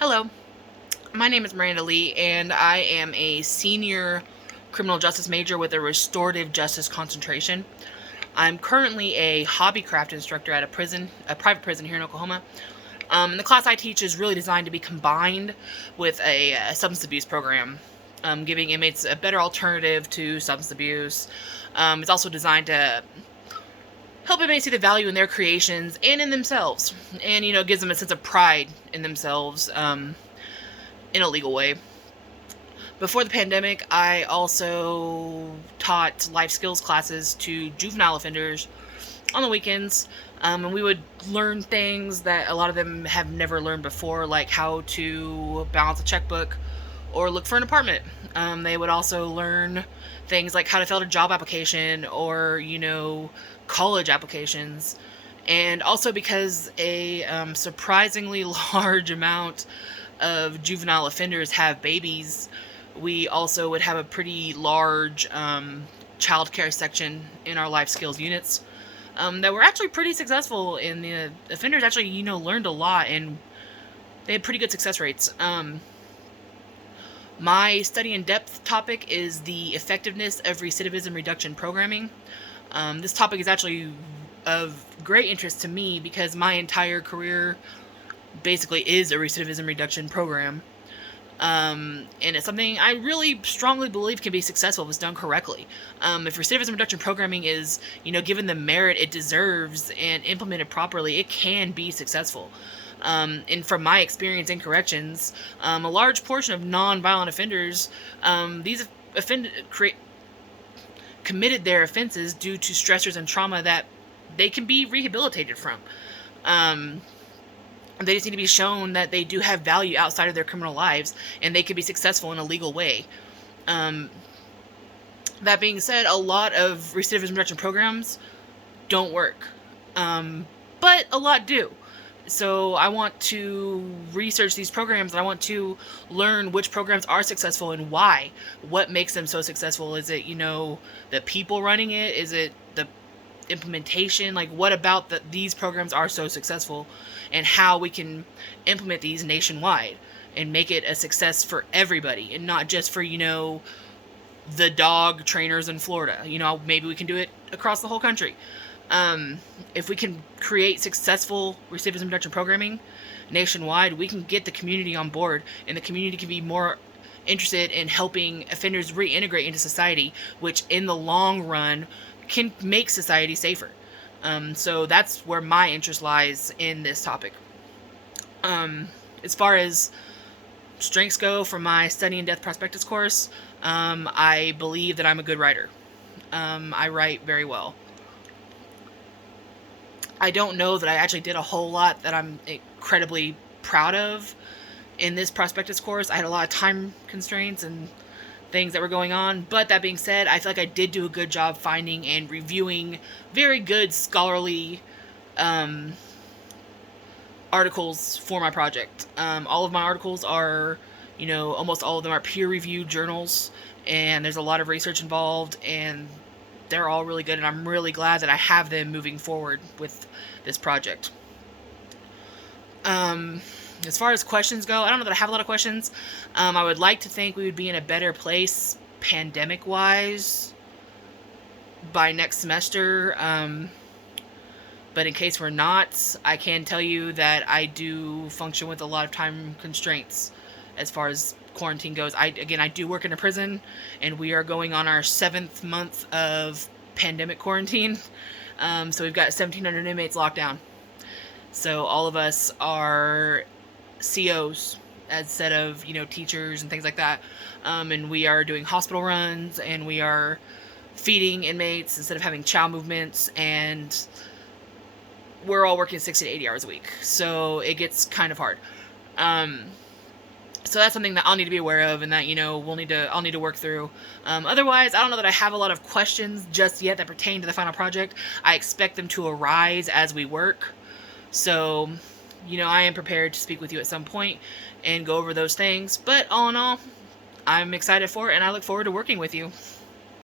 Hello, my name is Miranda Lee, and I am a senior criminal justice major with a restorative justice concentration. I'm currently a hobby craft instructor at a private prison here in Oklahoma. The class I teach is really designed to be combined with a substance abuse program, giving inmates a better alternative to substance abuse. It's also designed to help inmates see the value in their creations and in themselves, and gives them a sense of pride in themselves in a legal way. Before the pandemic, I also taught life skills classes to juvenile offenders on the weekends, and we would learn things that a lot of them have never learned before, like how to balance a checkbook or look for an apartment. They would also learn things like how to fill out a job application or, college applications. And also because a surprisingly large amount of juvenile offenders have babies, we also would have a pretty large child care section in our life skills units that were actually pretty successful, and the offenders actually, learned a lot, and they had pretty good success rates. My study in depth topic is the effectiveness of recidivism reduction programming. This topic is actually of great interest to me because my entire career basically is a recidivism reduction program. And it's something I really strongly believe can be successful if it's done correctly. If recidivism reduction programming is, given the merit it deserves and implemented properly, it can be successful. And from my experience in corrections, a large portion of non-violent offenders, these committed their offenses due to stressors and trauma that they can be rehabilitated from. They just need to be shown that they do have value outside of their criminal lives, and they can be successful in a legal way. That being said, a lot of recidivism reduction programs don't work, but a lot do. So I want to research these programs, and I want to learn which programs are successful and why. What makes them so successful? Is it, the people running it? Is it the implementation? Like, what about these programs are so successful, and how we can implement these nationwide and make it a success for everybody, and not just for, the dog trainers in Florida. Maybe we can do it across the whole country. If we can create successful recidivism reduction programming nationwide, we can get the community on board, and the community can be more interested in helping offenders reintegrate into society, which in the long run can make society safer. So that's where my interest lies in this topic. As far as strengths go for my study in death prospectus course, I believe that I'm a good writer. I write very well. I don't know that I actually did a whole lot that I'm incredibly proud of in this prospectus course. I had a lot of time constraints and things that were going on, but that being said, I feel like I did do a good job finding and reviewing very good scholarly articles for my project. All of my articles are, almost all of them are peer-reviewed journals, and there's a lot of research involved, and they're all really good, and I'm really glad that I have them moving forward with this project. As far as questions go, I don't know that I have a lot of questions. I would like to think we would be in a better place pandemic-wise by next semester. But in case we're not, I can tell you that I do function with a lot of time constraints as far as quarantine goes. I do work in a prison, and we are going on our 7th month of pandemic quarantine. So we've got 1,700 inmates locked down. So all of us are COs instead of, teachers and things like that. And we are doing hospital runs, and we are feeding inmates instead of having chow movements, and we're all working 60 to 80 hours a week. So it gets kind of hard. So that's something that I'll need to be aware of, and that, I'll need to work through. Otherwise, I don't know that I have a lot of questions just yet that pertain to the final project. I expect them to arise as we work. So, I am prepared to speak with you at some point and go over those things. But all in all, I'm excited for it, and I look forward to working with you.